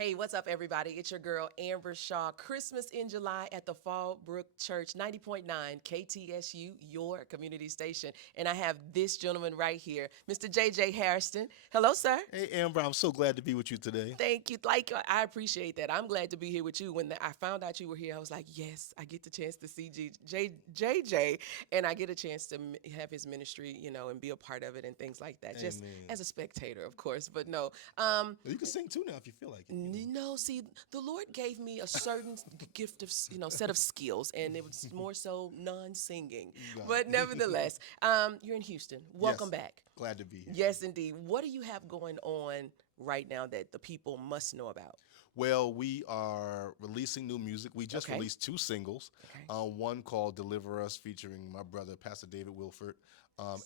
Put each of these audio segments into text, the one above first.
Hey, what's up, everybody? It's your girl, Amber Shaw. Christmas in July at the Fallbrook Church, 90.9 KTSU, your community station. And I have this gentleman right here, Mr. JJ Hairston. Hello, sir. Hey Amber, I'm so glad to be with you today. Thank you. Like, I appreciate that. I'm glad to be here with you. When I found out you were here, I was like, yes, I get the chance to see JJ, and I get a chance to have his ministry, and be a part of it and things like that. Just Amen. as a spectator, of course. But no, You can sing too now if you feel like it. See, the Lord gave me a certain gift of, set of skills, and it was more so non-singing. Got But it. nevertheless, you're in Houston. Welcome Yes, back. glad to be here. Yes, indeed. What do you have going on right now that the people must know about? Well, we are releasing new music. We just Okay. released two singles. Okay. One called "Deliver Us," featuring my brother Pastor David Wilford,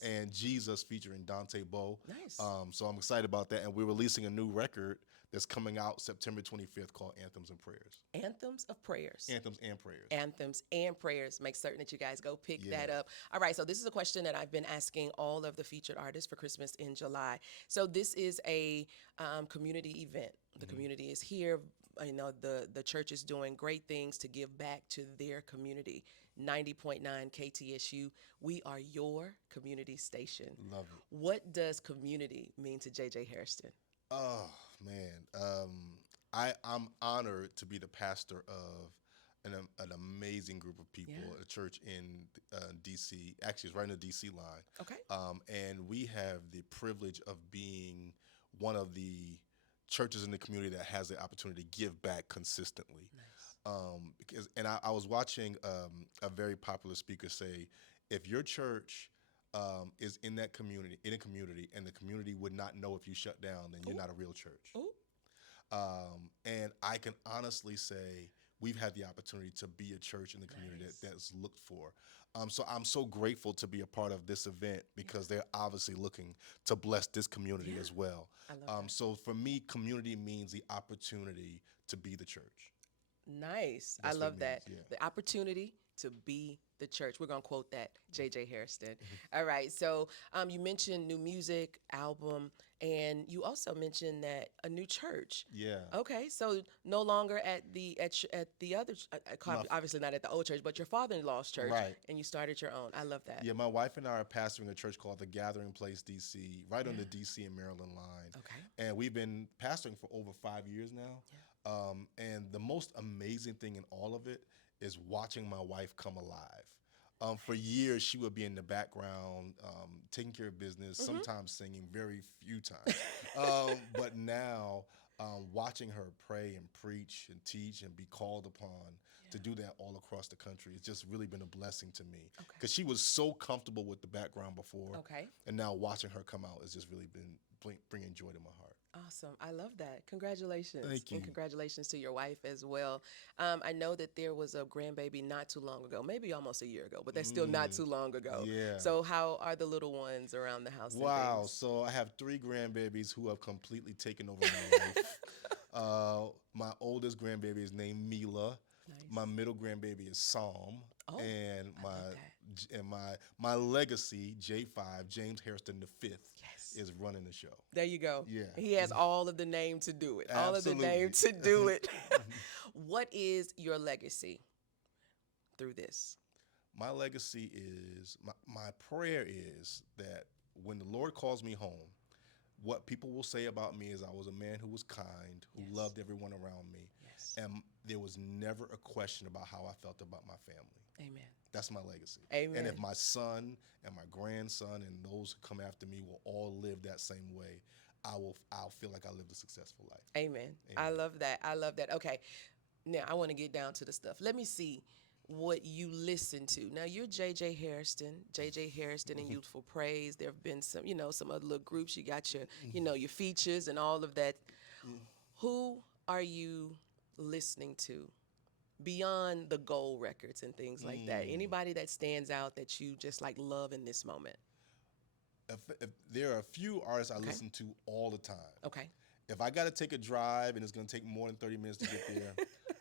and "Jesus" featuring Dante Bowe. Nice. So I'm excited about that, and we're releasing a new record that's coming out September 25th called "Anthems and Prayers." Anthems of prayers. Anthems and prayers. Anthems and prayers. Make certain that you guys go pick Yeah. that up. All right, so this is a question that I've been asking all of the featured artists for Christmas in July. So this is a community event. The Mhm. community is here. The church is doing great things to give back to their community. 90.9 KTSU. We are your community station. Love it. What does community mean to JJ Hairston? Oh man, I'm honored to be the pastor of an amazing group of people, Yeah. a church in D.C. Actually, it's right in the D.C. line, Okay. and we have the privilege of being one of the churches in the community that has the opportunity to give back consistently. Nice. I was watching a very popular speaker say, if your church is in a community, and the community would not know if you shut down, then you're Ooh. not a real church. Ooh. And I can honestly say we've had the opportunity to be a church in the community Nice. that's looked for. So I'm so grateful to be a part of this event because they're obviously looking to bless this community Yeah. as well. I love that. So for me, community means the opportunity to be the church. Nice. I That's what it love means. that. Yeah. The opportunity to be the church. We're going to quote that, JJ Hairston. All right. So you mentioned new music, album, and you also mentioned that a new church. Yeah. Okay, so no longer at the other, My f- obviously not at the old church, but your father-in-law's church, right. and you started your own. I love that. Yeah, my wife and I are pastoring a church called the Gathering Place DC, right on Yeah. the DC and Maryland line. Okay. And we've been pastoring for over 5 years now. Yeah. And the most amazing thing in all of it is watching my wife come alive. For years, she would be in the background, taking care of business, Mm-hmm. sometimes singing, very few times. But now, watching her pray and preach and teach and be called upon to Yeah. do that all across the country, it's just really been a blessing to me. Okay. Because she was so comfortable with the background before, Okay. and now watching her come out has just really been bringing joy to my heart. Awesome. I love that. Congratulations. Thank And you. congratulations to your wife as well. I know that there was a grandbaby not too long ago, maybe almost a year ago, but that's still not Mm, too long ago. yeah. So, how are the little ones around the house and Wow. things? So I have three grandbabies who have completely taken over my life. My oldest grandbaby is named Mila. My Nice. middle grandbaby is Psalm, Oh, and I love that. my legacy J5 James Hairston the fifth Yes. is running the show. There you go. Yeah, He has all of the name to do it, all of the name absolutely. to do it. What is your legacy through this? My legacy is my prayer is that when the Lord calls me home, what people will say about me is I was a man who was kind, who Yes. loved everyone around me, Yes. and there was never a question about how I felt about my family. Amen. That's my legacy. And if Amen. my son and my grandson and those who come after me will all live that same way, I'll feel like I lived a successful life. Amen. I Amen. love that. I love that. Okay. Now I want to get down to the stuff. Let me see what you listen to. Now you're JJ Hairston and Youthful Praise. There have been some, some other little groups. You got your features and all of that. Who are you listening to beyond the gold records and things like that? Mm. Anybody that stands out that you just like love in this moment? If there are a few artists I Okay. listen to all the time. Okay. If I got to take a drive and it's going to take more than 30 minutes to get there,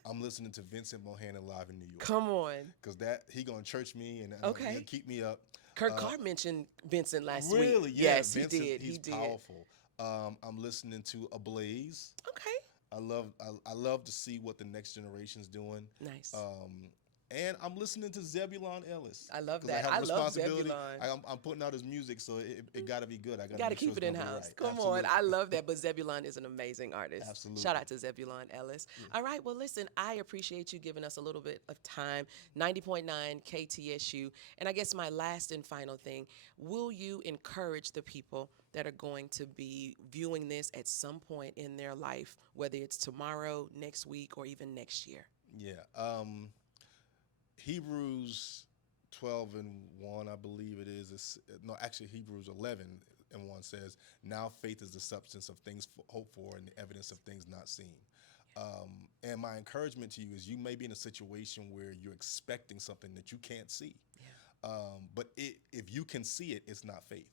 I'm listening to Vincent Mohanna live in New York. Come on. Because that he going to church me and he'll Okay. keep me up. Kurt Uh, Carr mentioned Vincent last week. Really, yeah, Yes, he Vincent, did. He he's did. powerful. I'm listening to Ablaze. Okay. I love to see what the next generation's doing. Nice. Um, and I'm listening to Zebulon Ellis I love because I that. have a I love responsibility. Zebulon. I'm putting out his music, so it got to be good. I got to Got to make sure keep it's it in gonna be house. right. Come on. Absolutely, I love that. But Zebulon is an amazing artist. Shout absolutely. out to Zebulon Ellis. Yeah. All right. Well, listen, I appreciate you giving us a little bit of time. 90.9 KTSU. And I guess my last and final thing, will you encourage the people that are going to be viewing this at some point in their life, whether it's tomorrow, next week, or even next year? Yeah. Hebrews 12 and 1, I believe it is. No, actually, Hebrews 11 and 1 says, "Now faith is the substance of things hoped for and the evidence of things not seen." And my encouragement to you is you may be in a situation where you're expecting something that you can't see. Yeah. But if you can see it, it's not faith.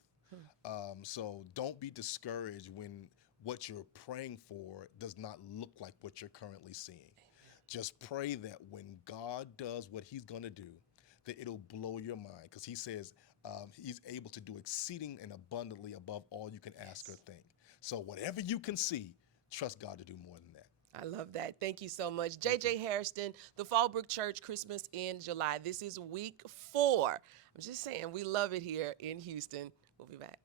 So don't be discouraged when what you're praying for does not look like what you're currently seeing. Just pray that when God does what he's going to do, that it'll blow your mind because he says he's able to do exceeding and abundantly above all you can ask or Yes. think. So whatever you can see, trust God to do more than that. I love that. Thank you so much. Thank you. JJ Hairston, the Fallbrook Church, Christmas in July. This is week 4. I'm just saying, we love it here in Houston. We'll be back.